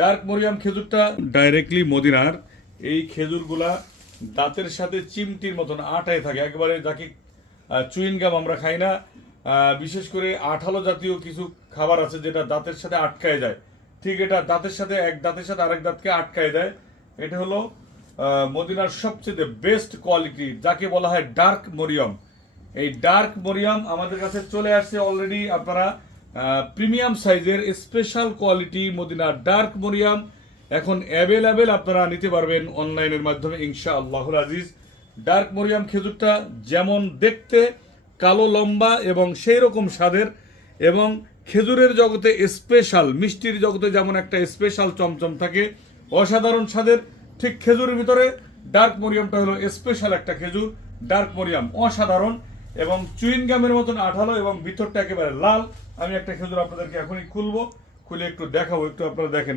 Dark Mariam খেজুরটা directly মদিনার। এই খেজুরগুলা দাঁতের সাথে চিমটির মতন আটায় থাকে, একেবারে যাকে চুইন গাম আমরা খাই না, বিশেষ করে আঠালো জাতীয় কিছু খাবার আছে যেটা দাঁতের সাথে আটকায় যায়, ঠিক এটা দাঁতের সাথে এক দাঁতের সাথে আরেক দাঁতকে আটকায় দেয়। এটা হলো মদিনার সবচেয়ে বেস্ট কোয়ালিটি, যাকে বলা হয় ডার্ক মরিয়ম। এই ডার্ক মরিয়াম আমাদের কাছে চলে আসছে অলরেডি। আপনারা প্রিমিয়াম সাইজের স্পেশাল কোয়ালিটি মদিনার ডার্ক মরিয়াম এখন অ্যাভেলেবেল আপনারা নিতে পারবেন অনলাইনের মাধ্যমে ইনশাআল্লাহুল আজিজ। ডার্ক মরিয়াম খেজুরটা যেমন দেখতে কালো লম্বা এবং সেই রকম স্বাদের, এবং খেজুরের জগতে স্পেশাল, মিষ্টির জগতে যেমন একটা স্পেশাল চমচম থাকে অসাধারণ স্বাদের, ঠিক খেজুরের ভিতরে ডার্ক মরিয়ামটা হলো স্পেশাল একটা খেজুর। ডার্ক মরিয়াম অসাধারণ এবং চুইন গামের মতন আঠালো এবং ভিতরটা একেবারে লাল। আমি একটা খেজুর আপনাদেরকে এখনই খুলবো, খুলে একটু দেখাবো, একটু আপনারা দেখেন।